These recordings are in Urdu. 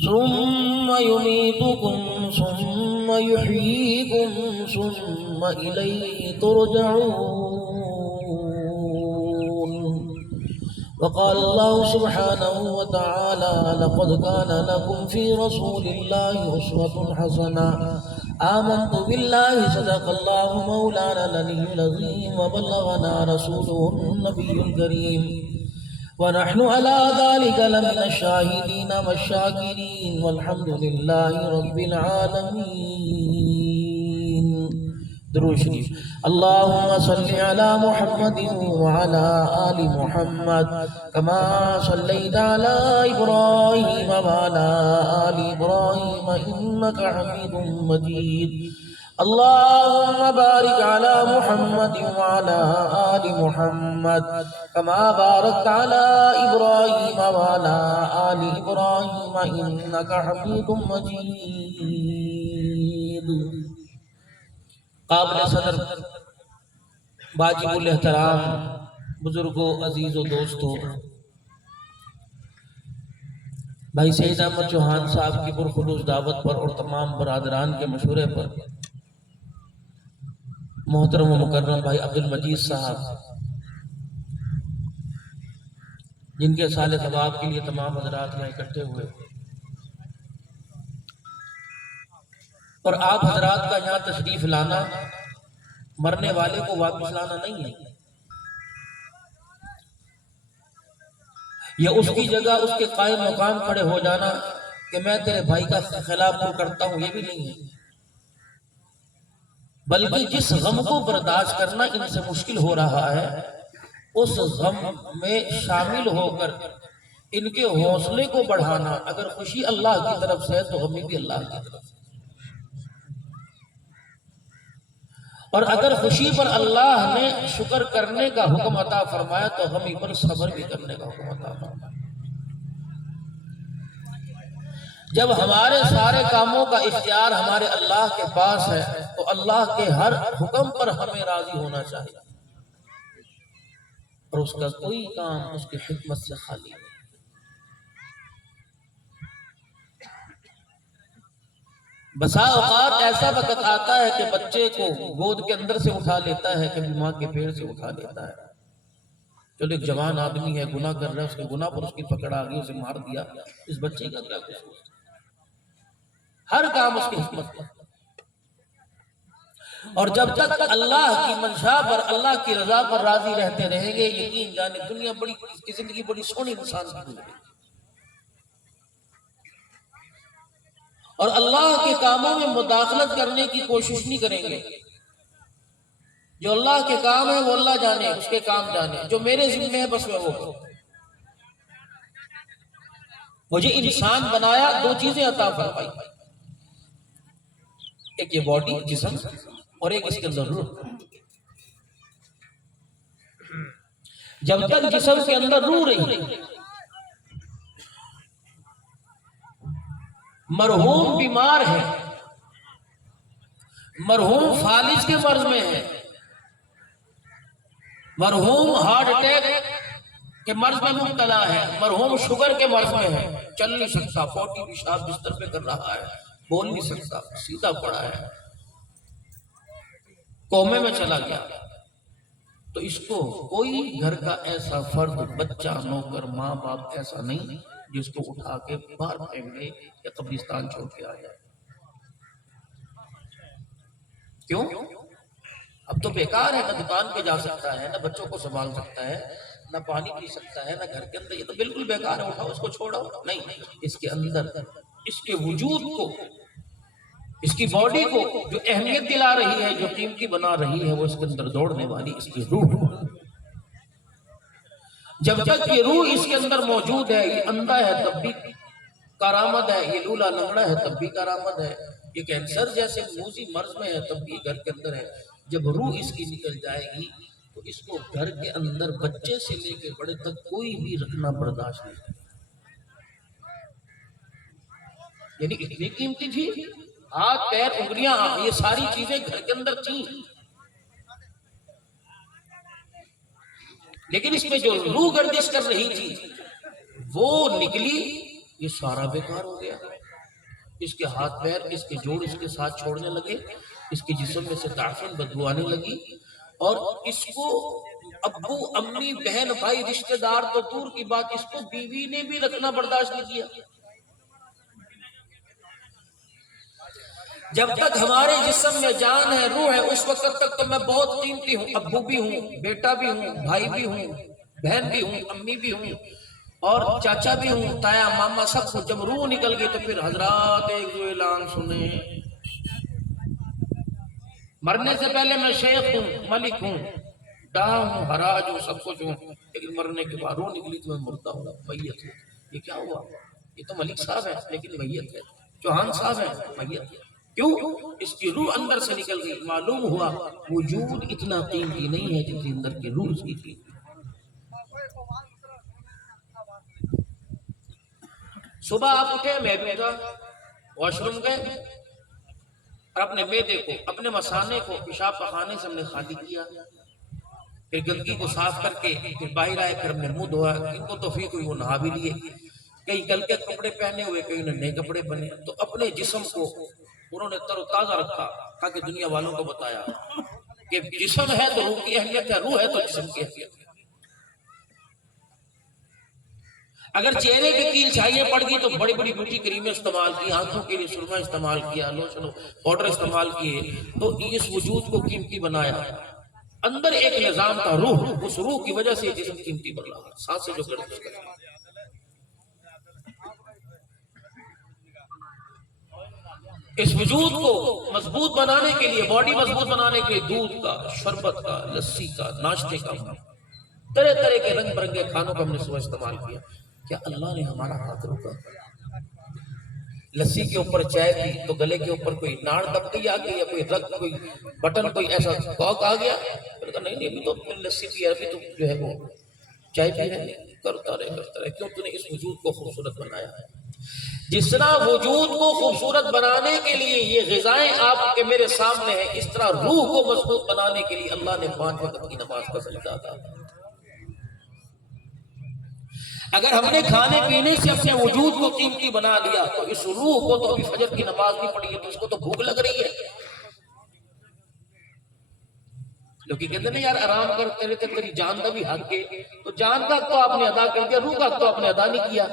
ثم يميتكم ثم يحييكم ثم إليه ترجعون. وقال الله سبحانه وتعالى: لقد كان لكم في رسول الله أسوة حسنة. آمنت بالله صدق الله مولانا العلي العظيم وبلغنا رسوله النبي الكريم ونحن على ذلك لمن الشاهدين والشاكرين والحمد لله رب العالمين. درود شریف. اللهم صل على محمد وعلى آل محمد كما صليت على إبراهيم وعلى آل إبراهيم إنك حميد مجيد. اللهم بارك على محمد وعلى آل محمد كما باركت على إبراهيم وعلى آل إبراهيم إنك حميد مجيد. قابل صدر واجب الاحترام بزرگوں، عزیز و دوستوں، بھائی سید احمد چوہان صاحب کی پرخلوص دعوت پر اور تمام برادران کے مشورے پر محترم و مکرم بھائی عبد المجید صاحب، جن کے سال ثواب کے لیے تمام حضرات یہاں اکٹھے ہوئے، اور آپ حضرات کا یہاں تشریف لانا مرنے والے کو واپس لانا نہیں ہے، یا اس کی جگہ اس کے قائم مقام کھڑے ہو جانا کہ میں تیرے بھائی کا خلاف کرتا ہوں، یہ بھی نہیں ہے، بلکہ جس غم کو برداشت کرنا ان سے مشکل ہو رہا ہے، اس غم میں شامل ہو کر ان کے حوصلے کو بڑھانا. اگر خوشی اللہ کی طرف سے ہے تو غمی بھی اللہ کی طرف سے، اور اگر خوشی پر اللہ نے شکر کرنے کا حکم عطا فرمایا تو غمی پر صبر بھی کرنے کا حکم عطا فرمایا. جب ہمارے سارے کاموں کا اختیار ہمارے اللہ کے پاس ہے تو اللہ کے ہر حکم پر ہمیں راضی ہونا چاہیے، اور اس کا کوئی کام اس کی حکمت سے خالی نہیں. بسا اوقات ایسا وقت آتا ہے کہ بچے کو گود کے اندر سے اٹھا لیتا ہے، کبھی ماں کے پیر سے اٹھا لیتا ہے. چلو ایک جوان آدمی ہے، گناہ کر رہا ہے، اس کے گناہ پر اس کی پکڑ آ گئی، اسے مار دیا، اس بچے کا کیا قصور؟ ہر کام اس کی حکمت پر. اور جب تک اللہ کی منشا پر، اللہ کی رضا پر راضی رہتے رہیں گے، یقین جانے دنیا بڑی کی زندگی بڑی سونی انسان کی گزرے. اور اللہ کے کاموں میں مداخلت کرنے کی کوشش نہیں کریں گے. جو اللہ کے کام ہے وہ اللہ جانے، اس کے کام جانے. جو میرے ذمہ ہے بس میں وہ کروں. مجھے انسان بنایا، دو چیزیں عطا فرمائی، ایک یہ باڈی جسم اور ایک اس کے اندر روح. جب تک جسم کے اندر روح رہی، مرحوم بیمار ہے، مرحوم فالج کے مرض میں ہے، مرحوم ہارٹ اٹیک کے مرض میں مبتلا ہے، مرحوم شوگر کے مرض میں ہے، چل نہیں سکتا، پوٹی پیشاب بستر پہ کر رہا ہے، بول نہیں سکتا، سیدھا پڑا ہے، کومے میں چلا گیا، تو اس کو کوئی گھر کا ایسا فرد، بچہ، نوکر، ماں باپ ایسا نہیں جس کو اٹھا کے باہر پھینک دے یا قبرستان چھوڑ کے آ جائے. کیوں؟ اب تو بیکار ہے، نہ دکان پہ جا سکتا ہے، نہ بچوں کو سنبھال سکتا ہے، نہ پانی پی سکتا ہے، نہ گھر کے اندر. یہ تو بالکل بیکار ہے، اٹھاؤ اس کو، چھوڑو. نہیں، اس کے اندر، اس کے وجود کو، اس کی باڈی کو جو اہمیت دلا رہی ہے، جو قیمتی بنا رہی ہے، وہ اس کے اندر دوڑنے والی اس کی روح. جب تک یہ روح اس کے اندر موجود ہے، یہ اندھا ہے تب بھی کارآمد ہے، یہ لولا لنگڑا ہے تب بھی کارآمد ہے، یہ کینسر جیسے موذی مرض میں ہے تب بھی گھر کے اندر ہے. جب روح اس کی نکل جائے گی تو اس کو گھر کے اندر بچے سے لے کے بڑے تک کوئی بھی رکھنا برداشت نہیں. یعنی اتنی قیمتی تھی، ہاتھ پیر انگلیاں یہ ساری چیزیں گھر کے اندر تھیں، لیکن اس میں جو روح گردش کر رہی تھی وہ نکلی یہ سارا بیکار ہو گیا. اس کے ہاتھ پیر، اس کے جوڑ اس کے ساتھ چھوڑنے لگے، اس کے جسم میں سے تعفن بدبو آنے لگی، اور اس کو ابو امی بہن بھائی رشتہ دار تو دور کی بات، اس کو بیوی نے بھی رکھنا برداشت نہیں کیا. جب تک ہمارے جسم میں جان ہے، روح ہے، اس وقت تک تو میں بہت قیمتی ہوں، ابو بھی ہوں، بیٹا بھی ہوں، بھائی بھی ہوں، بہن بھی ہوں، امی بھی ہوں، اور چاچا بھی ہوں، تایا ماما سب کو. جب روح نکل گئی تو پھر حضرات ایک جو اعلان سنیں، مرنے سے پہلے میں شیخ ہوں، ملک ہوں، ڈاہ ہوں، حراج ہوں، سب کچھ ہوں، لیکن مرنے کے بعد روح نکلی تو میں مردہ ہوں، میت ہوں. یہ کیا ہوا؟ یہ تو ملک صاحب ہے لیکن میت ہے، چوہان صاحب ہے میت ہے. کیوں؟ اس کی روح اندر سے نکل گئی. معلوم ہوا وجود اتنا قیمتی نہیں ہے جتنی اندر کی روح اس کی قیمتی. صبح آپ اٹھے، میں بھی تھا، واش روم گئے اور اپنے معدے کو، اپنے مثانے کو پیشاب پخانے سے ہم نے خالی کیا، پھر گندگی کو صاف کر کے پھر باہر آئے، پھر ہم نے منہ دھویا. ان کو توفیق ہوئی وہ نہا بھی لیے، کئی کل کے کپڑے پہنے ہوئے، کئی نے نئے کپڑے بنے. تو اپنے جسم کو انہوں نے تر و تازہ رکھا تاکہ دنیا والوں کو بتایا کہ جسم ہے تو روح کی اہمیت ہے، روح ہے تو جسم کی اہمیت ہے. اگر چہرے کی کیل چاہیے پڑ گئی تو بڑی بڑی بیوٹی کریمیں استعمال کی، آنکھوں کے لیے سرما استعمال کیا، لوشن پاؤڈر استعمال کیے، تو اس وجود کو قیمتی بنایا. اندر ایک نظام تھا، روح، اس روح کی وجہ سے یہ جسم قیمتی بن رہا. سانسیں جو گردش کرتی، اس وجود کو مضبوط بنانے کے لیے، باڈی مضبوط بنانے کے لیے دودھ کا، شربت کا، لسی کا، ناشتے کا، طرح طرح کے رنگ برنگے کھانوں کا ہم نے صبح استعمال کیا. کیا اللہ نے ہمارا ہاتھ روکا؟ لسی کے اوپر چائے پی تو گلے کے اوپر کوئی ناڑ دب گئی آ گئی، یا کوئی رگ، کوئی بٹن، کوئی ایسا کاک آ گیا؟ نہیں نہیں، ابھی تو لسی پی، ابھی تو جو ہے وہ چائے پی رہے. کرتا رہے. کیوں؟ تو نے اس وجود کو خوبصورت بنایا ہے. جس طرح وجود کو خوبصورت بنانے کے لیے یہ غذائیں آپ کے میرے سامنے ہیں، اس طرح روح کو مضبوط بنانے کے لیے اللہ نے 5 وقت کی نماز کا سجدہ ادا کیا. اگر ہم نے کھانے پینے سے اپنے وجود کو قیمتی بنا لیا تو اس روح کو تو ابھی فجر کی نماز نہیں پڑھی ہے تو اس کو تو بھوک لگ رہی ہے. لوگ کہتے ہیں یار آرام کرتے رہتے، تیری جان کا بھی حق ہے. تو جان کا تو آپ نے ادا کر دیا، روح کا تو آپ نے ادا نہیں کیا.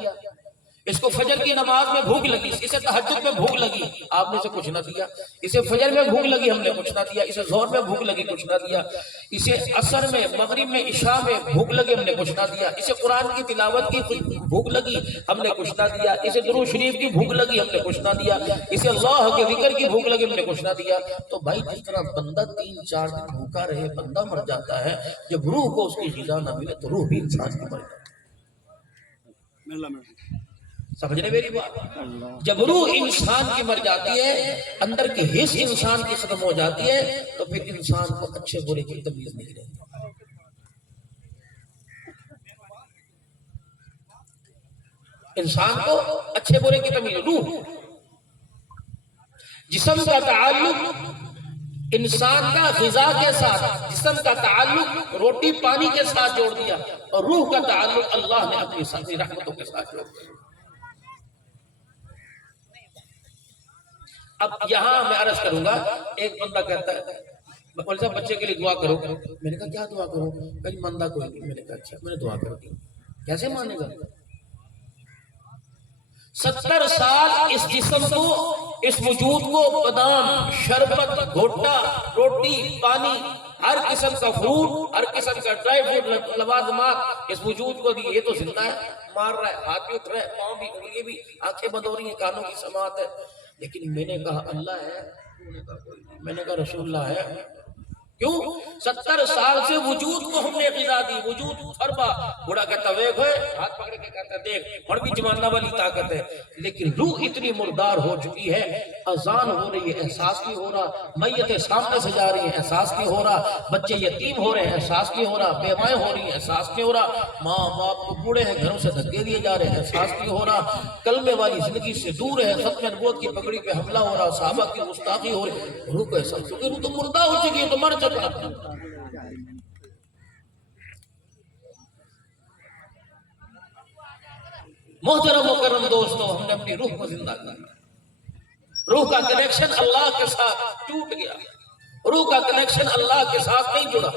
اس کو فجر کی نماز میں بھوک لگی، اسے تہجد میں بھوک لگی، آپ نے اسے کچھ نہ دیا. اسے فجر میں بھوک لگی، ہم نے کچھ نہ دیا. اسے ظہر میں بھوک لگی، کچھ نہ دیا. اسے عصر میں، مغرب میں، عشاء میں بھوک لگی، ہم نے کچھ نہ دیا. اسے قرآن کی تلاوت کی بھوک لگی، ہم نے کچھ نہ دیا. اسے درود شریف کی بھوک لگی، ہم نے کچھ نہ دیا. اسے اللہ کے ذکر کی بھوک لگی، ہم نے کچھ نہ دیا. تو بھائی جس طرح بندہ 3-4 دن بھوکا رہے بندہ مر جاتا ہے، جب روح کو اس کی غذا نہ ملے تو روح بھی انسان کی مر جاتا ہے. سمجھ رہے میری بات؟ جب روح انسان کی مر جاتی ہے، اندر کی حس انسان کی ختم ہو جاتی ہے، تو پھر انسان کو اچھے برے کی تمیز نہیں رہتی. انسان کو اچھے برے کی تمیز. روح، جسم کا تعلق انسان کا غذا کے ساتھ، جسم کا تعلق روٹی پانی کے ساتھ جوڑ دیا، اور روح کا تعلق اللہ نے اپنی رحمتوں کے ساتھ جوڑ دیا. اب یہاں میں عرض کروں گا، ایک بندہ کہتا ہے مولوی صاحب بچے کے لیے دعا کرو. میں نے کہا کیا دعا کرو؟ کہیں مندہ کوئی نہیں. میں نے کہا اچھا. میں نے دعا کر دی. کیسے مانے گا؟ 70 سال اس جسم کو، اس وجود کو بادام، شربت، گھوٹا، روٹی، پانی، ہر قسم کا فروٹ، ہر قسم کا ڈرائی فروٹ، لوازمات اس وجود کو دی. یہ تو زندہ ہے، مار رہا ہے، ہاتھ بھی اٹھ رہا ہے، پاؤں بھی، انگلیاں بھی، آنکھیں بند ہو رہی ہیں، کانوں کی سماعت ہے. لیکن میں نے کہا اللہ ہے، انہوں نے کہا کوئی نہیں. میں نے کہا رسول اللہ ہے. کیوں؟ 70 سال سے وجود کو ہم نے غذا دی، وجود فرما. بڑا کہتا ویک ہوئے، ہاتھ پکڑ کے کہتا دیکھ اور بھی جمانہ والی طاقت ہے. لیکن روح اتنی مردار ہو چکی ہے، اذان ہو رہی ہے احساس نہیں ہو رہا، میتیں سامنے سے جا رہی ہیں احساس نہیں ہو رہا، بچے یتیم ہو رہے ہیں احساس نہیں ہو رہا، بیوائیں ہو رہی ہیں احساس نہیں ہو رہا، ماں باپ کو بوڑھے ہیں گھروں سے دھکے دیے جا رہے ہیں احساس نہیں ہو رہا، کلمے والی زندگی سے دور ہے، ختم نبوت کی پگڑی پہ حملہ ہو رہا، صحابہ کی گستاخی ہو رہی. روح کو احساس، کیونکہ روح تو مردہ ہو چکی ہے، تو مر چکا. محترم مکرم دوستو، ہم نے اپنی روح کو زندہ کیا، روح کا کنیکشن اللہ کے ساتھ ٹوٹ گیا، روح کا کنیکشن اللہ کے ساتھ نہیں جڑا۔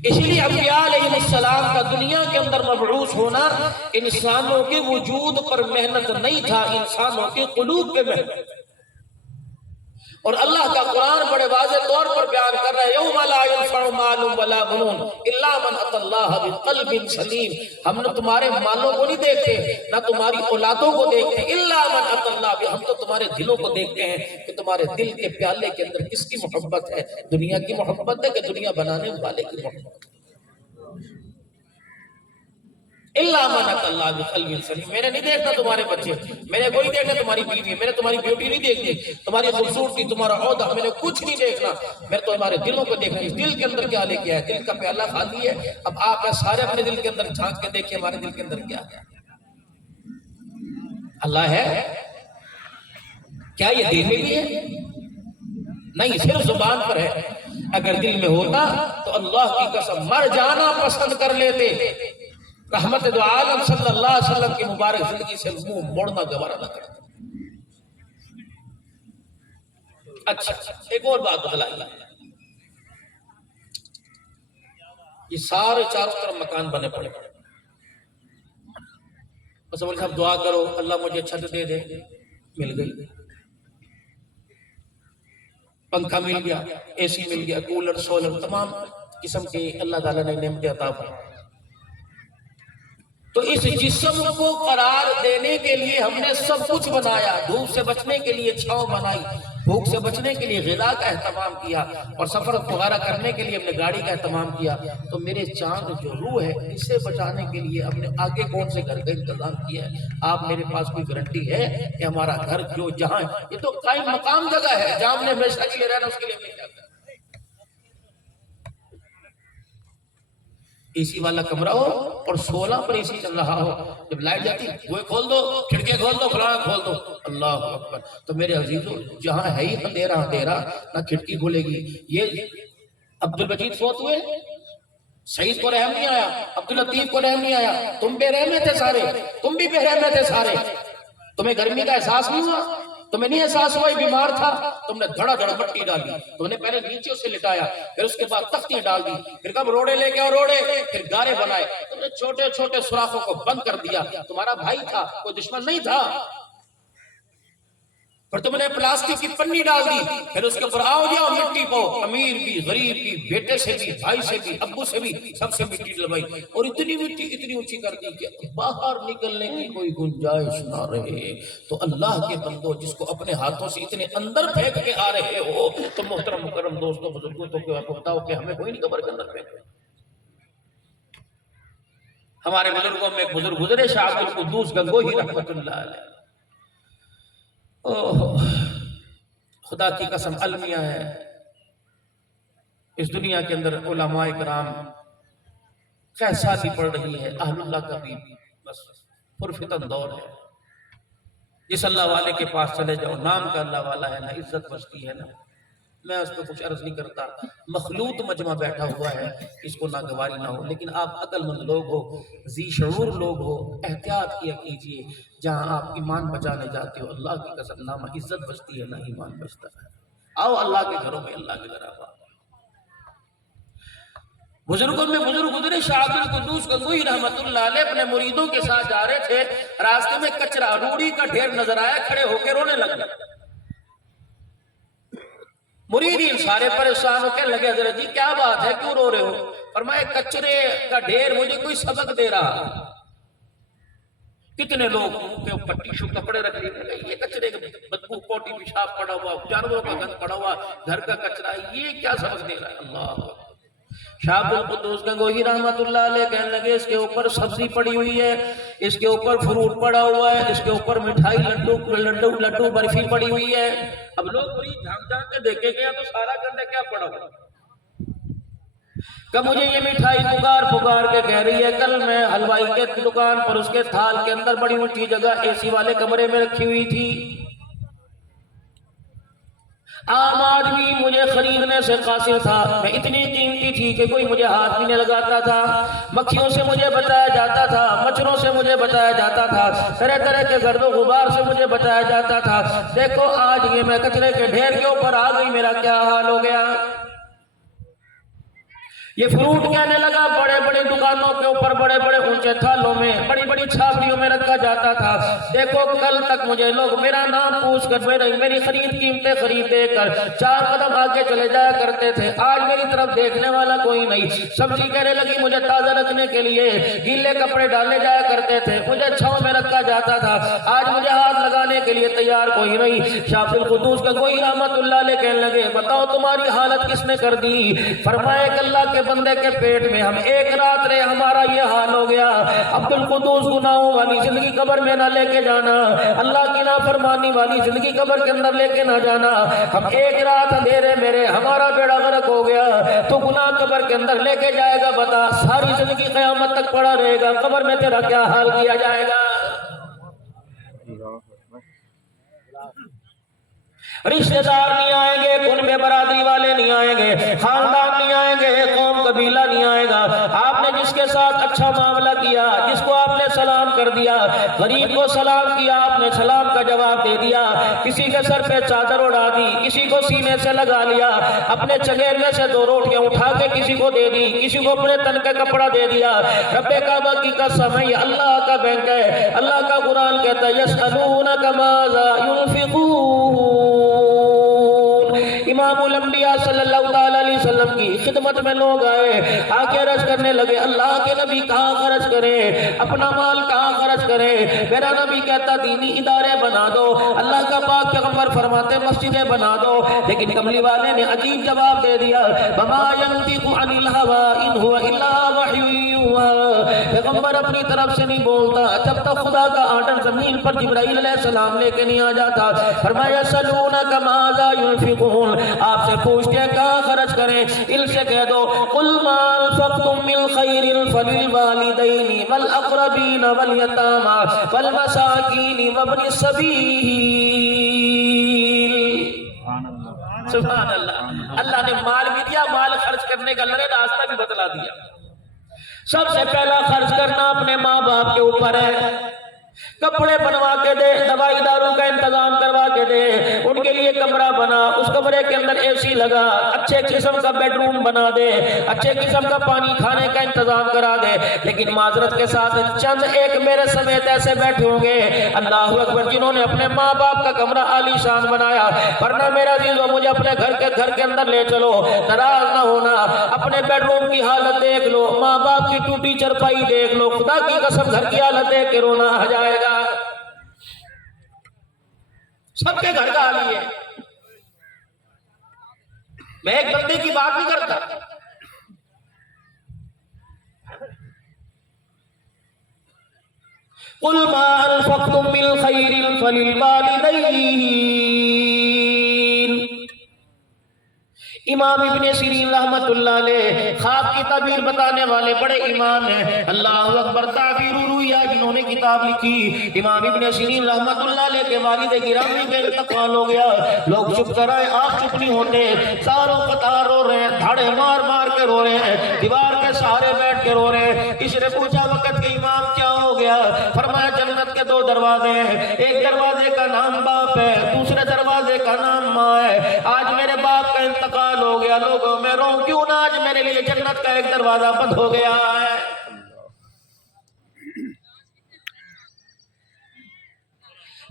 اسی لیے انبیاء علیہ السلام کا دنیا کے اندر مبعوث ہونا انسانوں کے وجود پر محنت نہیں تھا، انسانوں کے قلوب پہ محنت۔ اور اللہ کا قرآن بڑے واضح طور پر بیان کر رہا ہے، یوم لا ينفع مال ولا بنون الا من اتى الله بقلب سلیم۔ ہم نے تمہارے مالوں کو نہیں دیکھتے، نہ تمہاری اولادوں کو دیکھتے، الا من اتى الله، ہم تو تمہارے دلوں کو دیکھتے ہیں کہ تمہارے دل کے پیالے کے اندر کس کی محبت ہے، دنیا کی محبت ہے کہ دنیا بنانے والے کی محبت ہے۔ الا من اتى الله بقلب سلیم، میں نے نہیں دیکھنا تمہارے بچے، میں نے کوئی دیکھنا تمہاری بیوی، میں نے تمہاری بیوٹی نہیں دیکھنی، تمہاری خوبصورتی، تمہارا عہدہ، میں نے کچھ نہیں دیکھنا، میں تو تمہارے دلوں کو دیکھنا۔ اس دل کے اندر کیا لے کے ہے، دل کا پیالہ خالی ہے۔ اب آپ سارے اپنے دل کے اندر جھانک کے دیکھیں ہمارے دل کے اندر کیا ہے۔ اللہ ہے کیا؟ یہ دل میں بھی ہے؟ نہیں، صرف زبان پر ہے۔ اگر دل میں ہوتا تو اللہ کی قسم مر جانا پسند کر لیتے، رحمت دو عالم صلی اللہ علیہ وسلم کی مبارک زندگی سے منہ موڑنا گوارا نہ کرتا۔ اچھا ایک اور بات بتلائیے، یہ سارے چاروں طرف مکان بنے پڑے، بس بولے صاحب دعا کرو اللہ مجھے چھت دے دے، مل گئی، پنکھا مل گیا، اے سی مل گیا، کولر، سولر، تمام قسم کے اللہ تعالیٰ نے نعمتیں عطا فرمائیں۔ تو اس جسم کو قرار دینے کے لیے ہم نے سب کچھ بنایا، دھوپ سے بچنے کے لیے چھاؤں بنائی، بھوک سے بچنے کے لیے غذا کا اہتمام کیا، اور سفر وغیرہ کرنے کے لیے ہم نے گاڑی کا اہتمام کیا۔ تو میرے چاند جو روح ہے اسے بچانے کے لیے ہم نے آگے کون سے گھر کا انتظام کیا ہے؟ آپ میرے پاس کوئی گارنٹی ہے کہ ہمارا گھر جو جہاں، یہ تو قائم مقام جگہ ہے جہاں ہم نے ہمیشہ کے لیے رہنا، اس کے لیے ہم نے کیا کرنا؟ اے سی والا کمرہ ہو اور 16 پر اے سی چل رہا ہو، جب لائٹ جاتی وہ کھول دو، کھڑکیاں کھول دو، فلانا کھول دو، اللہ اکبر۔ تو میرے عزیزو، جہاں ہے ہی اندھیرا اندھیرا، نہ کھڑکی کھلے گی۔ یہ عبدالمجید فوت ہوئے، سعید کو رحم نہیں آیا، عبداللطیف کو رحم نہیں آیا، تم بے رحم تھے سارے، تم بھی بے رحم تھے سارے، تمہیں گرمی کا احساس نہیں ہوا، تمہیں نہیں احساس ہوا، بیمار تھا، تم نے دھڑا دھڑ مٹی ڈالی، تم نے پہلے نیچے اسے لٹایا، پھر اس کے بعد تختیاں ڈال دی، پھر کب روڑے لے گیا، روڑے، پھر گارے بنائے، تم نے چھوٹے چھوٹے سوراخوں کو بند کر دیا۔ تمہارا بھائی تھا، کوئی دشمن نہیں تھا، پھر تم نے پلاسٹک کی پنی ڈال دی، پھر اس کے اوپر آؤ جاؤ مٹی کو، امیر بھی، غریب بھی، بیٹے سے بھی، بھائی سے بھی، ابو سے بھی، سب سے مٹی ڈلوائی، اور اتنی مٹی اتنی اونچی کر دی کہ باہر نکلنے کی کوئی گنجائش نہ رہے۔ تو اللہ کے بندو، جس کو اپنے ہاتھوں سے اتنے اندر پھینک کے آ رہے ہو، تو محترم مکرم دوستوں بزرگوں، تو کیا آپ کو بتاؤ کہ ہمیں کوئی نہیں قبر کے اندر پھینک۔ ہمارے بزرگوں میں ایک بزرگ گزرے، شاہ عبد القدوس گنگوہی رحمت اللہ علیہ، خدا کی قسم المیہ ہے اس دنیا کے اندر، علماء کرام کیسا بھی پڑھ رہی ہے، اہل اللہ کا بھی بس پرفتن دور ہے۔ جس اللہ والے کے پاس چلے جاؤ، نام کا اللہ والا ہے، نہ عزت بچتی ہے، نہ میں اس پہ کچھ عرض نہیں کرتا، مخلوط مجمع بیٹھا ہوا ہے، اس کو ناگواری نہ ہو، لیکن آپ عقل مند لوگ ہو، ذی شعور لوگ ہو، احتیاط کیا کیجئے، جہاں آپ ایمان بچانے جاتے ہو، اللہ کی قسم نہ عزت بچتی ہے نہ ایمان بچتا ہے۔ آؤ اللہ کے گھروں میں، اللہ کے گھر آؤ۔ بزرگوں میں بزرگ گزرے، شاہ عبد القدوس گنگوہی رحمت اللہ علیہ اپنے مریدوں کے ساتھ جا رہے تھے، راستے میں کچرا، روڑی کا ڈھیر نظر آیا، کھڑے ہو کے رونے لگے۔ مریدین سارے پریشان ہو کے لگے، حضرت جی کیا بات ہے، کیوں رو رہے ہو؟ فرمایا کچرے کا ڈھیر مجھے کوئی سبق دے رہا۔ کتنے لوگ منہ کے اوپر ٹیشو کپڑے رکھ لیے، یہ کچرے کا بدبو، پوٹی پیشاب پڑا ہوا، جانوروں کا گند پڑا ہوا، گھر کا کچرا، یہ کیا سبق دے رہا ہے؟ اللہ۔ شاہ عبد القدوس گنگوہی رحمت اللہ علیہ کہنے لگے، اس کے اوپر سبزی پڑی ہوئی ہے، اس کے اوپر فروٹ پڑا ہوا ہے، اس کے اوپر مٹھائی، لڈو برفی پڑی ہوئی ہے۔ اب لوگ پوری جھانک جھانک کے دیکھیں گے تو سارا گندہ کیا پڑا ہوا؟ کہ مجھے یہ مٹھائی پکار کے کہہ رہی ہے، کل میں حلوائی کے دکان پر اس کے تھال کے اندر بڑی اونچی جگہ اے سی والے کمرے میں رکھی ہوئی تھی، عام آدمی مجھے خریدنے سے قاصر تھا، میں اتنی قیمتی تھی کہ کوئی مجھے ہاتھ بھی نہیں لگاتا تھا، مکھیوں سے مجھے بچایا جاتا تھا، مچھروں سے مجھے بچایا جاتا تھا، طرح طرح کے گرد و غبار سے مجھے بچایا جاتا تھا۔ دیکھو آج یہ میں کچرے کے ڈھیر کے اوپر آ گئی، میرا کیا حال ہو گیا۔ یہ فروٹ کہنے لگا بڑے بڑے دکانوں کے اوپر بڑے بڑے اونچے تھالوں میں بڑی بڑی چھاپڑیوں میں رکھا جاتا تھا۔ دیکھو کل تک مجھے لوگ میرا نام پوچھ کر میری خرید قیمتیں خرید دے کر 4 قدم آگے چلے جایا کرتے تھے، آج میری طرف دیکھنے والا کوئی نہیں۔ سبزی کہنے لگی مجھے تازہ رکھنے کے لیے گیلے کپڑے ڈالے جایا کرتے تھے، مجھے چھاؤں میں رکھا جاتا تھا، آج مجھے ہاتھ لگانے کے لیے تیار کوئی نہیں۔ شاہ عبد القدوس کا کوئی رحمت اللہ علیہ کہنے لگے بتاؤ تمہاری حالت کس نے کر دی؟ فرمایا کہ اللہ کے بندے کے پیٹ میں ہم ایک رات رہے، ہمارا یہ حال ہو گیا۔ عبد القدوس گناہوں والی زندگی قبر میں نہ لے کے جانا، اللہ کی نافرمانی والی زندگی قبر کے اندر لے کے نہ جانا۔ ہم ایک رات اندھیرے میرے ہمارا بیڑا غرق ہو گیا، تو گناہ قبر کے اندر لے کے جائے گا، بتا ساری زندگی قیامت تک پڑا رہے گا، قبر میں تیرا کیا حال کیا جائے گا؟ رشتہ دار نہیں آئیں گے، کنبے برادری والے نہیں آئیں گے، خاندان نہیں آئیں گے، قوم قبیلہ نہیں آئے گا۔ آپ نے جس کے ساتھ اچھا معاملہ کیا، جس کو آپ نے سلام کر دیا، غریب کو سلام کیا، آپ نے سلام کا جواب دے دیا، کسی کے سر پہ چادر اڑا دی، کسی کو سینے سے لگا لیا، اپنے چگیر میں سے 2 روٹیاں اٹھا کے کسی کو دے دی، کسی کو اپنے تن کا کپڑا دے دیا۔ رب کعبہ کی قسم ہے یہ اللہ کا بینک ہے، اللہ کا قرآن کہتا ہے یسألونک ماذا ينفقون۔ امام الانبیاء صلی اللہ علیہ وسلم کی خدمت میں لوگ آئے، آ کے عرض کرنے لگے اللہ کے نبی کہاں خرچ کریں، اپنا مال کہاں خرچ کریں؟ میرا نبی کہتا دینی ادارے بنا دو، اللہ کا پاک پیغمبر فرماتے مسجدیں بنا دو، لیکن کملی والے نے عجیب جواب دے دیا وما ينطق عن الهوى ان هو الا وحی یوحی۔ پیغمبر اپنی طرف سے نہیں بولتا جب تک خدا کا آرڈر زمین پر جبرائیل علیہ السلام لے کے نہیں آ جاتا۔ فرمایا یسألونک ماذا ينفقون، آپ سے پوچھتے ہیں کہاں خرچ کریں، ان سے کہہ دو قل ما انفقتم من خیر فللوالدین والاقربین والیتامى والمساکین وابن السبیل۔ سبحان اللہ، اللہ نے مال بھی دیا، مال خرچ کرنے کا اللہ نے راستہ بھی بتلا دیا۔ سب سے پہلا خرچ کرنا اپنے ماں باپ کے اوپر ہے، کپڑے بنوا کے دے، دوائی داروں کا انتظام کروا کے دے، ان کے لیے کمرہ بنا، اس کمرے کے اندر اے سی لگا، اچھے قسم کا بیڈ روم بنا دے، اچھے قسم کا پانی کھانے کا انتظام کرا دے۔ لیکن معذرت کے ساتھ چند ایک میرے سمیت ایسے بیٹھے ہوں گے اللہ اکبر جنہوں نے اپنے ماں باپ کا کمرہ عالی شان بنایا، ورنہ میرا عزیزو مجھے اپنے گھر کے اندر لے چلو، ناراض نہ ہونا، اپنے بیڈ روم کی حالت دیکھ لو، ماں باپ کی ٹوٹی چرپائی دیکھ لو، خدا کی قسم گھر کی حالت دیکھ کے رونا آ جائے گا۔ سب کے گھر کا حال یہ ہے، میں ایک بندے کی بات نہیں کرتا۔ قل ما انفقتم من خیر فللوالدین۔ امام ابن سیرین رحمت اللہ علیہ خواب کی تعبیر بتانے والے بڑے امام ہیں، اللہ اکبر، تعبیر رویہ جنہوں نے کتاب لکھی۔ امام ابن سیرین رحمت اللہ علیہ کے والد گرامی کا انتقال ہو گیا، لوگ چپ کر آئے، آپ چپ نہیں ہوتے، ساروں قطار رو رہے ہیں، دھاڑے مار مار کے رو رہے ہیں، دیوار کے سہارے بیٹھ کے رو رہے ہیں۔ کسی نے پوچھا وقت کے امام کیا ہو گیا؟ فرمایا جنت کے 2 دروازے ہیں، ایک دروازے کا نام باپ ہے، دوسرے دروازے کا نام ماں ہے۔ آج میرے باپ کا انتقال ہو گیا، لوگوں میں رو کیوں نہ، آج میرے لیے جنت کا ایک دروازہ بند ہو گیا ہے۔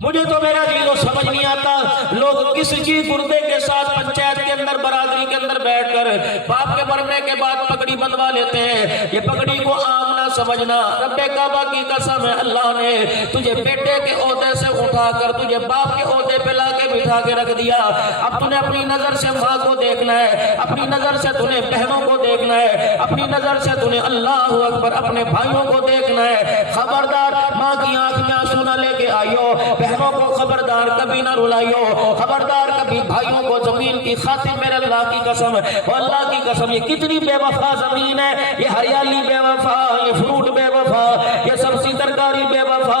مجھے تو میرا چیزوں سمجھ نہیں آتا لوگ کس چیز گردے کے ساتھ پنچایت کے اندر برادری کے اندر بیٹھ کر باپ کے مرنے کے بعد پگڑی بندوا لیتے ہیں۔ یہ پگڑی کو عام نہ سمجھنا، رب کعبہ کی قسم ہے اللہ نے تجھے بیٹے کے عہدے سے اٹھا کر تجھے باپ کے عہدے پہ لا کے بٹھا کے رکھ دیا۔ اب تُو نے اپنی نظر سے ماں کو دیکھنا ہے، اپنی نظر سے تُو نے بہنوں کو دیکھنا ہے، اپنی نظر سے تُو نے اللہ اکبر اپنے بھائیوں کو دیکھنا ہے۔ خبردار ماں کی آنکھ میں آنسو نہ لے کے آئیو، بہنوں کو خبردار کبھی نہ رلائیو، خبردار کبھی بھائیوں کو زمین کی خاطر میرے اللہ کی قسم، وہ اللہ کی قسم یہ کتنی بے وفا زمین ہے، یہ ہریالی بے وفا، یہ فروٹ بے وفا، یہ سبزی ترکاری بے وفا،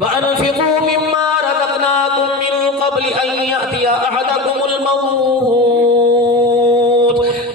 وَأَنْفِقُوا مِمَّا رَزَقْنَاكُمْ مِنْ قَبْلِ أَنْ يَأْتِيَ أَحَدَكُمُ الْمَوْتُ۔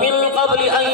مِنْ قَبْلِ أَنْ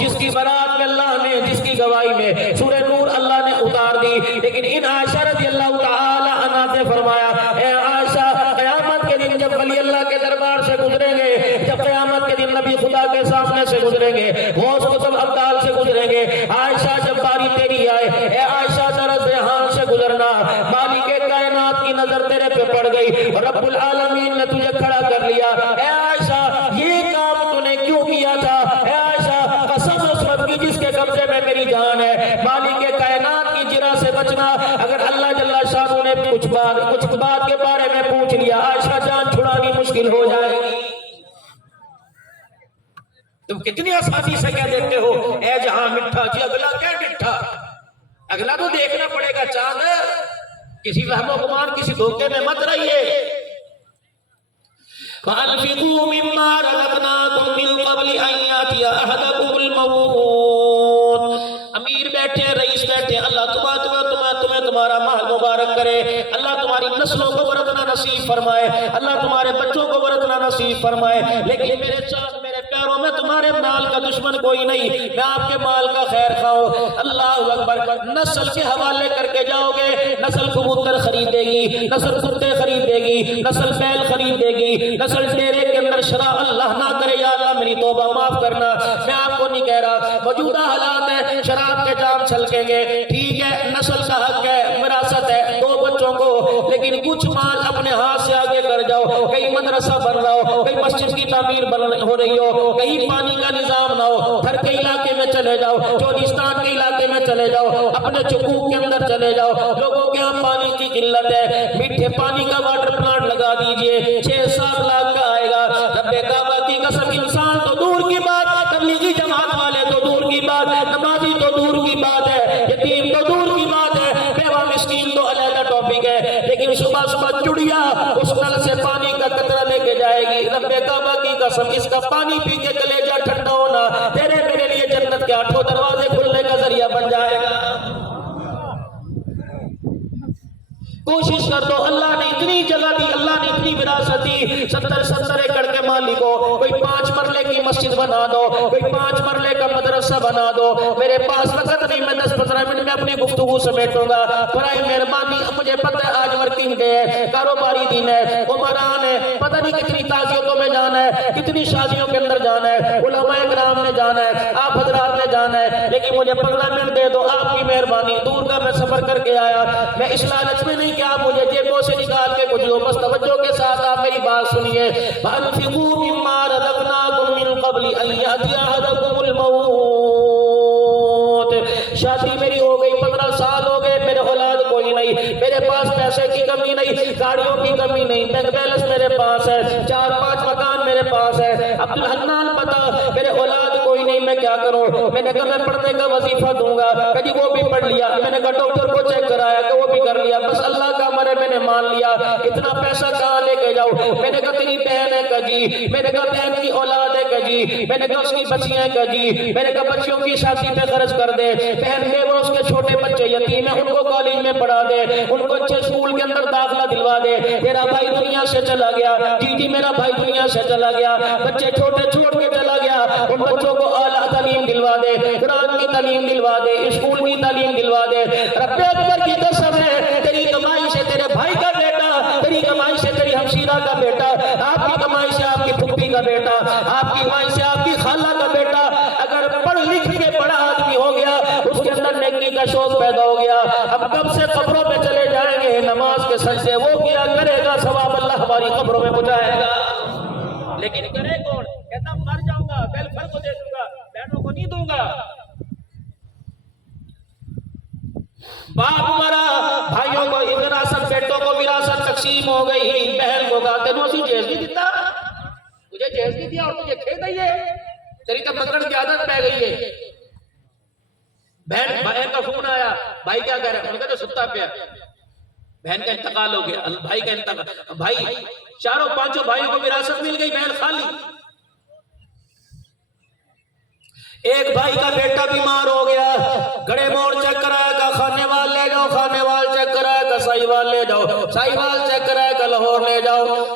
جس کی برات میں اللہ نے، جس کی گواہی میں سورہ نور اللہ نے اتار دی. لیکن ان عائشہ رضی اللہ تعالی عنہا سے فرمایا اے عائشہ قیامت کے دن جب ولی اللہ کے دربار سے گزریں گے، جب قیامت کے دن نبی خدا کے سامنے سے گزریں گے، غوث قطب ابدال سے گزریں گے، عائشہ جب باری تیری آئے اے عائشہ ذرا ذہان سے گزرنا، مالک کائنات کی نظر تیرے پہ پڑ گئی اور رب العالمین نے تجھے کھڑا کر لیا. اے عائشہ یہ کام تو نے کیوں کیا تھا؟ اے عائشہ قسم اس رب کی جس کے قبضے میں میری جان ہے، مالک کائنات کی جرا سے بچنا. اگر اللہ جل شانہ نے کچھ بات کے بارے میں پوچھ لیا، عائشہ جان چھڑانی مشکل ہو جائے گی. تم کتنی آسانی سے کہہ دیتے ہو اے جہاں مٹھا، جی اگلا کیا مٹھا؟ اگلا تو دیکھنا پڑے گا. چاند کسی وہم و گمان، کسی دھوکے میں مت رہیے. فَأَنْفِقُوا مِمَّا رَزَقْنَاكُم مِّن قَبْلِ أَن يَأْتِيَ أَحَدَكُمُ الْمَوْتُ. امیر بیٹھے، رئیس بیٹھے، اللہ تمہیں تمہارا مال مبارک کرے، اللہ تمہاری نسلوں کو برتنا نصیب فرمائے، اللہ تمہارے بچوں کو برتنا نصیب فرمائے. لیکن میرے چاند، میرے پیاروں میں تمہارے مال کا دشمن کوئی نہیں، میں آپ کے مال کا خیر خواہوں. اللہ اکبر. نسل کے حوالے کر کے جاؤ گے، نسل کبوتر خریدے گی، نسل کتے خریدے گی، نسل بیل خریدے گی، نسل ڈیرے کے اندر شراب. اللہ نہ کرے یا اللہ میری توبہ معاف کرنا. میں آپ کو نہیں کہہ رہا، موجودہ حالات ہے شراب کے جام چھلکیں گے، ٹھیک ہے، نسل کا حق ہے، وراثت ہے 2 بچوں کو، لیکن کچھ مال اپنے ہاتھ سے آگے کر جاؤ. کہیں مدرسہ بن رہا ہو، کہیں مسجد کی تعمیر ہو رہی ہو، کہیں پانی کا نظام نہ ہو، گھر کے علاقے میں چلے جاؤ، چودستان کے علاقے میں چلے جاؤ، اپنے چکوک کے اندر چلے جاؤ. لوگوں کے ہاں پانی کی قلت ہے، میٹھے پانی کا واٹر پلانٹ لگا دیجئے، 6-7 لاکھ کا آئے گا. رب کعبہ کی قسم، انسان تو دور کی بات، تبلیغی جماعت والے تو دور کی بات، نمازی تو دور کی بات ہے، یتیم تو دور کی بات ہے، بیوہ مسکین تو علیحدہ ٹاپک ہے. لیکن صبح صبح چڑیا اس نل سے پانی کا قطرہ لے کے جائے گی. رب کعبہ کی قسم، اس کا پانی پی کے کلیجہ ٹھنڈا ہونا تیرے میرے لیے جنت کے 8 دروازے کھلنے کا ذریعہ بن جائے گا. کوشش کر دو. اللہ نے اتنی جگہ دی، اللہ نے اتنی وراثت دی. 70 ایکڑ کے مالک ہو، کوئی 5 مرلے کی مسجد بنا دو، کوئی 5 مرلے کا مدرسہ بنا دو. میرے پاس وقت نہیں، میں 10-15 منٹ میں اپنی گفتگو سمیٹوں گا. برائے مہربانی، مجھے پتہ ہے آج ورکنگ ڈے ہے، کاروباری دن ہے، عمران ہے، پتہ نہیں کتنی تعزیتوں میں جانا ہے، کتنی شادیوں کے اندر جانا ہے، علماء کرام نے جانا ہے، آپ حضرات نے جانا ہے. لیکن مجھے 15 منٹ دے دو، آپ کی مہربانی. دور کا میں سفر کر کے آیا، میں اس لالچ میں نہیں کہ آپ مجھے جیبوں سے نکال کے کچھ دو، بس توجہ کے ساتھ آپ میری بات سنیے. فَأَنْفِقُوا مِمَّا رَزَقْنَاكُم مِّن قَبْلِ أَن يَأْتِيَ أَحَدَكُمُ الْمَوْتُ. شادی میری ہو گئی، 15 سال ہو گئے، میرے اولاد کوئی نہیں، میرے پاس پیسے کی کمی نہیں، گاڑیوں کی کمی نہیں، بینک بیلنس میرے پاس ہے، 4-5 مکان میرے پاس ہے. عبد الحنان بتا، میرے اولاد کوئی نہیں، میں کیا کروں؟ میں نے کہا میں پڑھنے کا وظیفہ دوں گا. کبھی وہ بھی پڑھ لیا. میں نے کہا ڈاکٹر کو چیک کرایا کہ وہ بھی کر لیا. بس اللہ کا مرے میں نے مان لیا. اتنا پیسہ کہاں لے کے جاؤ؟ میں نے کہا تیری بہن ہے کہ جی، میں نے کہا بہن کی اولاد ہے کہ جی، میں نے کہا اس کی بچیاں ہیں کہ جی، میں نے کہا بچیوں کی شادی پہ خرچ کر دے، بہن کے وہ اس کے چھوٹے بچے یتیم ہیں ان کو کالج میں پڑھا دے، ان کو اچھے اسکول کے اندر داخلہ دلوا دے. تیرا بھائی دنیا سے چلا گیا، جی جی میرا بھائی دنیا سے چلا گیا، بچے چھوٹے چھوڑ کے چلا گیا، ان بچوں کو اعلیٰ تعلیم دلوا دے، قرآن کی تعلیم دلوا دے، اسکول کی تعلیم دلوا دے. رب اکبر کی قسم ہے، تیری کمائی سے تیرے بھائی کا بیٹا، تیری کمائی سے تیری ہمشیرہ کا بیٹا، آپ کی کمائی سے آپ کی پھپھی کا بیٹا، آپ کی کمائی سے آپ کی خالہ کا بیٹا اگر پڑھ لکھ کے بڑا آدمی ہو گیا، اس کے اندر نیکی کا شوق پیدا ہو گیا. ہم کب سے قبروں میں چلے جائیں گے، نماز کے سجدے وہ کیا کرے گا، ثواب اللہ ہماری قبروں میں پہنچائے گا. لیکن کرے کون؟ کہتا مر جاؤں گا، ویلفیئر کو دے دوں گا، بہنوں کو نہیں دوں گا. باپ مرا، بھائیوں کو وراثت، بیٹوں کو وراثت تقسیم ہو گئی. بہن کو کہا تینوں اسی جہیز نہیں دیتا، تجھے جہیز نہیں دیا اور تجھے کھے دئیے، تیری تو پکڑ کی عادت پہ گئی ہے. بہن کا فون آیا، بھائی کیا کہہ رہا ہے؟ انہوں نے کہا جو ستا پیا. بہن کا انتقال ہو گیا، بھائی کا انتقال، بھائی 4-5 بھائیوں کو وراثت مل گئی، بہن خالی. ایک بھائی کا بیٹا بیمار ہو گیا، گڑے موڑ چیک کرائے گا، خانے وال لے جاؤ، خانے وال چیک کرائے گا، سائی وال لے جاؤ، سائی وال چیک کرائے گا، لاہور لے جاؤ.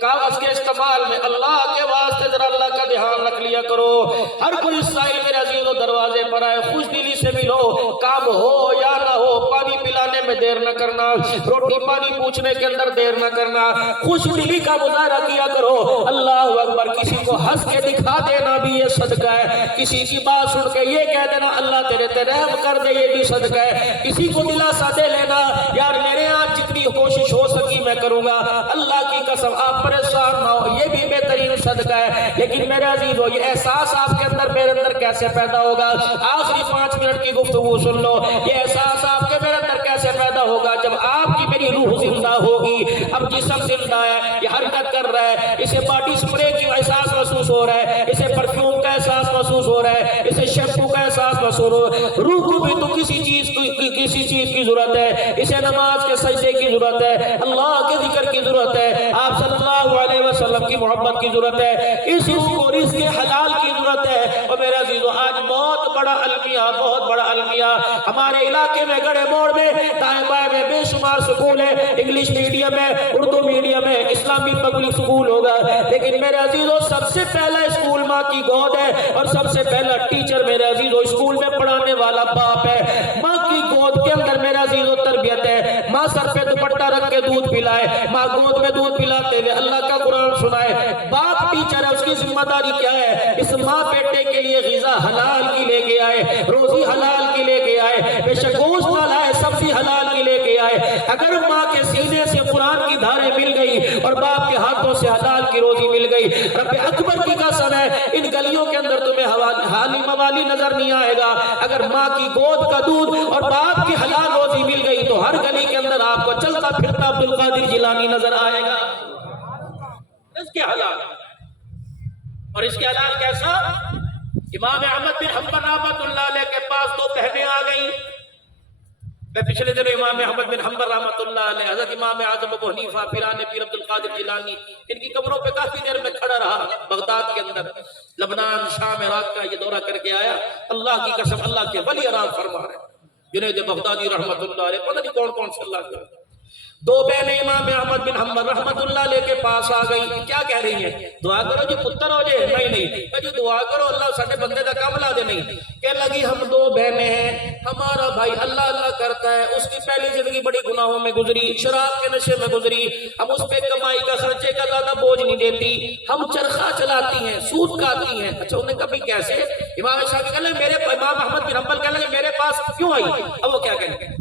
کاغذ کے استعمال میں اللہ کے واسطے ذرا اللہ کا دھیان رکھ لیا کرو۔ ہر کوئی سائل میرے عزیزوں دروازے پر آئے، خوش دلی سے ملو، کام ہو یا نہ ہو، پانی پلانے میں دیر نہ کرنا، روٹی پانی پوچھنے کے اندر دیر نہ کرنا، خوش دلی کا مظاہرہ کیا کرو۔ اللہ اکبر، کسی کو ہنس کے دکھا دینا بھی یہ صدقہ ہے، کسی کی بات سن کے یہ کہہ دینا اللہ تیرے تے رحم کر دے، یہ بھی صدقہ ہے، کسی کو دلاسا دے لینا یار میرے آج جتنی کوشش ہو سکی میں کروں گا، اللہ کی قسم آپ پریشان نہ ہو، یہ بھی بہترین صدقہ ہے۔ لیکن میرے عزیزو یہ احساس آپ کے اندر میرے اندر کیسے پیدا ہوگا؟ آخری 5 منٹ کی گفتگو سن لو، یہ احساس آپ کے میرے اندر کیسے پیدا ہوگا؟ جب آپ کی میری روح زندہ ہوگی، اب جسم زندہ ہے، یہ حرکت کر رہا ہے، اسے باڈی سپرے کی احساس محسوس ہو رہا ہے، اسے پرفیوم کا احساس محسوس ہو رہا ہے، اسے شیمپو کا احساس محسوس ہو رہا ہے، روح کو بھی تو کسی چیز کی ضرورت ہے، اسے نماز کے سجدے کی ضرورت ہے، اللہ کے ذکر کی ضرورت ہے، آپ صلی اللہ علیہ وسلم کی محبت کی ضرورت ہے، اس روح کو رزق حلال کی ضرورت ہے۔ اور میرے عزیزو آج بہت بڑا المیہ ہمارے علاقے میں گڑھے موڑ میں دائیں بائیں میں بے شمار سکول ہے، انگلش میڈیم ہے، اردو میڈیم ہے، اسلامی پبلک سکول ہوگا، لیکن میرے عزیزو سب سے پہلا اسکول ماں کی گود ہے، اور سب سے پہلا ٹیچر میرے عزیزو اسکول میں پڑھانے والا باپ ہے۔ ماں کی گود کے اندر میرے عزیزو تربیت ہے، ماں سر پہ دوپٹہ رکھ کے دودھ پلائے، ماں گود میں دودھ پلاتے ہوئے اللہ کا قرآن سنائے، باپ ٹیچر ہے، اس کی ذمہ داری کیا ہے؟ اس ماں بیٹے کے لیے غذا حلال کی لے کے آئے، روزی حلال کی لے کے آئے، بے شک گوشت نہ لائے، سبزی حلال کی لے کے آئے۔ اگر ماں کے سینے سے قرآن کی دھاریں مل گئی اور باپ کے ہاتھوں سے حلال کی روزی مل گئی، رب اکبر کی قسم ہے ان گلیوں کے اندر تمہیں حالی موالی نظر نہیں آئے گا۔ اگر ماں کی گود کا دودھ اور باپ کی حلال روزی مل گئی تو ہر گلی کے اندر آپ کو چلتا پھرتا عبدالقادر جیلانی نظر آئے گا۔ اس کے حلال، اور اس کے حلال کیسا؟ امام احمد بن حنبل رحمۃ اللہ علیہ کے پاس 2 بہنیں آ گئیں۔ میں پچھلے دنوں امام احمد بن حنبل رحمۃ اللہ علیہ، حضرت امام اعظم ابو حنیفہ، پیران پیر عبدالقادر جیلانی، ان کی قبروں پہ کافی دیر میں کھڑا رہا بغداد کے اندر، لبنان، شام، عراق کا یہ دورہ کر کے آیا۔ اللہ کی قسم اللہ کے ولی آرام فرما رہے جنید بغدادی رحمۃ اللہ علیہ، پتہ نہیں کون کون سے اللہ کے 2 بہنیں امام احمد بن حنبل رحمۃ اللہ علیہ کے پاس آ گئی۔ کیا کہہ رہی ہیں؟ دعا کرو جی پتر ہو جائے۔ نہیں جی دعا کرو اللہ ساڈے بندے دا کام لا دے۔ نہیں کہنے لگی ہم 2 بہنیں ہیں، ہمارا بھائی اللہ کرتا ہے، اس کی پہلی زندگی بڑی گناہوں میں گزری، شراب کے نشے میں گزری، ہم اس پہ کمائی کا خرچے کا زیادہ بوجھ نہیں دیتی، ہم چرخہ چلاتی ہیں، سود کھاتی ہیں۔ اچھا انہیں کبھی کیسے؟ امام شافعی کہنے لگے امام احمد بن حنبل کہنے لگے میرے پاس کیوں آئی؟ اب وہ کیا کہنے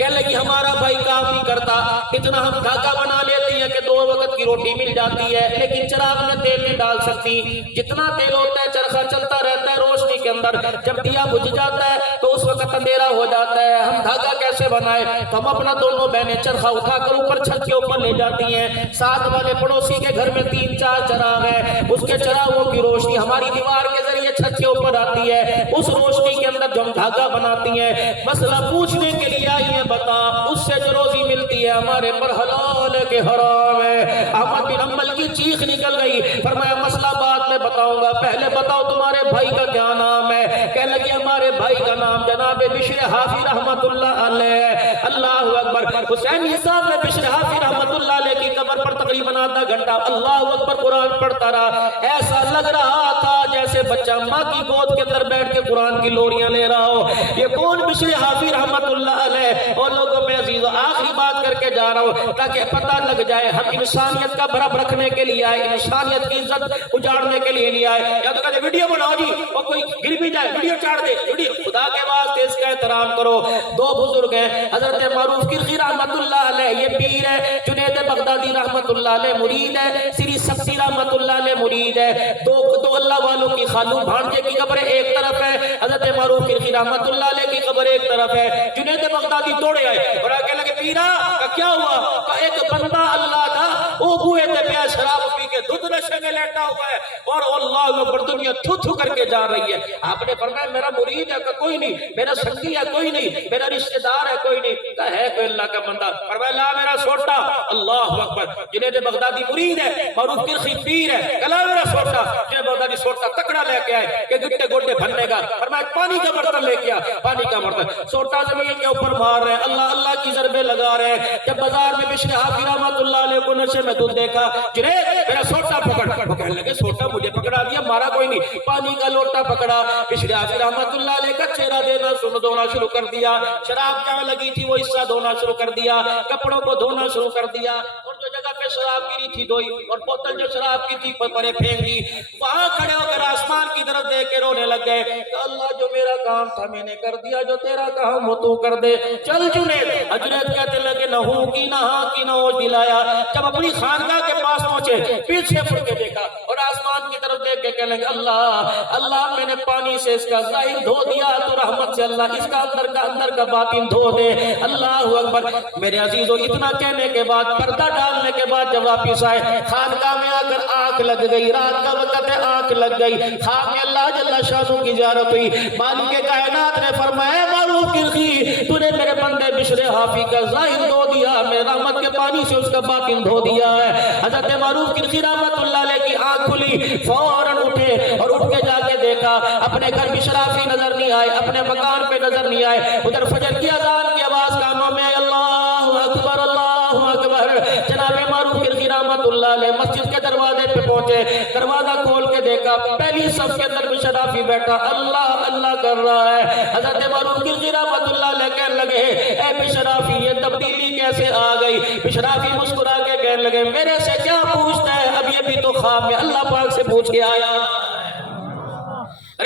لگی ہمارا بھائی کام نہیں کرتا، اتنا ہم دھاگا بنا لیتی ہیں کہ 2 وقت کی روٹی مل جاتی ہے، لیکن چراغ میں تیل نہیں ڈال سکتی، جتنا تیل ہوتا ہے چرخہ چلتا رہتا ہے روشنی کے اندر، جب دیا بجھ جاتا ہے تو اس وقت اندھیرا ہو جاتا ہے، ہم دھاگا کیسے بنائے؟ تو ہم اپنا دونوں بہنیں چرخہ اٹھا کر اوپر چھت کے اوپر لے جاتی ہیں، ساتھ والے پڑوسی کے گھر میں 3-4 چراغ ہیں، اس کے چراغوں کی روشنی ہماری دیوار کے ذریعے چھت کے اوپر آتی ہے، اس روشنی کے اندر جو ہم دھاگا بناتی ہیں، مسئلہ پوچھنے کے لیے آئی ہیں، بتا اس سے جو روزی ملتی ہے ہمارے پر حلال ہے کہ حرام ہے؟ احمد بن حنبل کی چیخ نکل گئی، فرمایا مسئلہ بعد میں بتاؤں گا، پہلے بتاؤ تمہارے بھائی کا کیا نام ہے؟ کہنے لگی ہمارے بھائی کا نام جناب بشر حافی رحمت اللہ علیہ۔ اللہ اکبر، حسین صاحب نے بشر حافی رحمت اللہ علیہ کی قبر پر تقریباً آدھا گھنٹہ اللہ اکبر قرآن پڑھتا رہا، ایسا لگ رہا تھا جیسے بچہ ماں کی گود کے اندر بیٹھ کے قرآن کی لوریاں لے رہا ہو۔ یہ کون بشر حافی رحمت اللہ علیہ؟ اور لوگوں میں عزیز آخری بات کر کے جا رہا ہوں تاکہ پتہ لگ جائے ہم انسانیت کا برابر رکھنے کے لیے آئے، انسانیت کی عزت اجاڑنے کے لیے نہیں آئے۔ یا تو کہتے ویڈیو بناؤ جی، اور کوئی گر بھی جائے ویڈیو چاڑ دے، ویڈیو خدا کے واسطے اس کا احترام کرو۔ 2 بزرگ ہیں، حضرت معروف کرخی رحمت اللہ علیہ یہ پیر ہے، جنید بغدادی رحمت اللہ علیہ مرید ہے، سری سبزی رحمت اللہ علیہ مرید ہے۔ 2 اللہ والوں کی خالو بھانجے کی قبر ایک طرف ہے، حضرت معروف کرخی رحمت اللہ علیہ کی قبر ایک طرف ہے۔ جنید بغدادی دوڑے آئے اور آگے لگے پیرا کیا ہوا؟ کہ ایک بندہ اللہ کا وہ بوئے تے پیا شراب پی کے دودھ نشے میں لیٹا ہوا ہے اور اللہ اکبر دنیا تھو تھو کر کے جا رہی ہے۔ آپ نے فرمایا میرا مرید ہے کہ کوئی نہیں، میرا سنگی ہے کوئی نہیں، میرا رشتہ دار ہے کوئی نہیں؟ کہا ہے کوئی اللہ کا بندہ؟ فرمایا لا میرا سوٹا۔ اللہ اکبر، جنید بغدادی مرید ہے، معروف کرخی پیر ہے، کلا میرا سوٹا۔ جنید بغدادی سوٹا تکڑا لے کے آئے کہ گٹے گوٹے بھرنے کا، فرمایا پانی کا برتن لے کے آ، پانی کا برتن۔ سوٹا زمین کے اوپر مار رہے ہیں، اللہ اللہ کی ضربے لگا رہے ہیں۔ جب بازار میں بشر حافی رحمت اللہ علیہ کو نشے میں دودھ دیکھا، جنید میرا سوٹا پکڑ۔ وہ کہنے لگے سوٹا مجھے پکڑا دیا، مارا کوئی نہیں، پانی کا لوٹا پکڑا، اشرافی رحمت اللہ علیہ کا چہرہ دینا دھونا شروع کر دیا، شراب جہاں لگی تھی وہ حصہ دھونا شروع کر دیا، کپڑوں کو دھونا شروع کر دیا، اور جو جگہ پہ شراب گری تھی دھوئی، اور بوتل جو شراب کی تھی پرے پھینک دی۔ وہاں کھڑے ہو کر آسمان کی طرف دیکھ کے رونے لگ گئے کہ اللہ جو میرا کام تھا میں نے کر دیا، جو تیرا کام ہو تو کر دے، چل جنید۔ جنید کہتے لگے نہ ہوں کی نہ ہاں کی نہ ہوش دلایا۔ جب اپنی خانقاہ کے پاس پہنچے پیچھے مڑ کے دیکھا اور آسمان کی طرف دیکھ کے کہنے لگے اللہ اللہ میں نے پانی سے اس کا ظاہر دھو دیا، تو رحمت سے اللہ اس کا اندر کا باطن دھو دے۔ اللہ اکبر۔ میرے عزیزو اتنا کہنے کے بعد پردہ ڈالنے کے بعد جب واپس آئے خانقاہ میں آ کر آنکھ لگ گئی، رات کا وقت ہے آنکھ لگ گئی، خواب میں اللہ جل شانہ کی زیارت ہوئی، مالک کائنات نے فرمایا معروف کرخی تو نے میرے بندے بشر حافی کا ظاہر دھو دیا، میں رحمت کے پانی سے اس کا باطن دھو دیا ہے۔ حضرت معروف کرخی رحمت اللہ علیہ کی آنکھ کھلی، فوراً اٹھے اور اٹھ کے جا کے دیکھا اپنے گھر بشرافی نظر نہیں آئے، اپنے مکان پہ نظر نہیں آئے، ادھر فجر کی اذان کی آواز کانوں میں اللہ اکبر اللہ اکبر۔ جناب معروف کرخی رحمت اللہ علیہ مسجد کے دروازے پہ پہنچے، دروازہ کھول کے دیکھا پہلی صف کے اندر بشرافی بیٹھا اللہ اللہ کر رہا ہے۔ حضرت معروف کرخی رحمت اللہ علیہ کہنے لگے اے بشرافی یہ تبدیلی کیسے آ گئی؟ بشرافی مسکرا کے کہنے لگے میرے سے کیا پوچھتا ہے، اب یہ بھی تو خواب میں اللہ پاک سے پوچھ کے آیا۔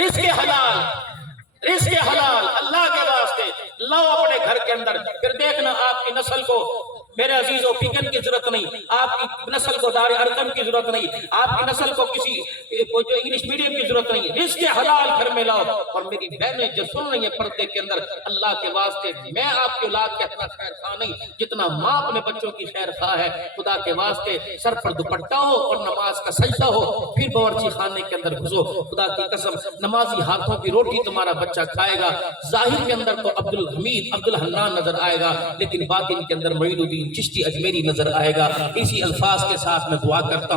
رزق حلال، رزق حلال اللہ کے واسطے لاؤ اپنے گھر کے اندر، پھر دیکھنا آپ کی نسل کو میرے عزیزوں فکن کی ضرورت نہیں، آپ کی نسل کو دار ارقم کی ضرورت نہیں، آپ کی نسل کو کسی جو انگلش میڈیم کی ضرورت نہیں، رزق حلال گھر میں لاؤ۔ اور میری بہنیں جو سن رہی ہیں پردے کے اندر، اللہ کے واسطے میں آپ کی اولاد کے اتنا خیر خواہ نہیں جتنا ماں اپنے بچوں کی خیر خواہ ہے، خدا کے واسطے سر پر دوپٹہ ہو اور نماز کا سجدہ ہو، پھر باورچی خانے کے اندر گھسو، خدا کی قسم نمازی ہاتھوں کی روٹی تمہارا بچہ کھائے گا۔ ظاہر کے اندر تو عبد الحمید عبد الحنان نظر آئے گا، لیکن باطن کے اندر معین الدین چشتی اجمیری نظر آئے گا۔ اسی الفاظ کے ساتھ میں دعا کرتا ہوں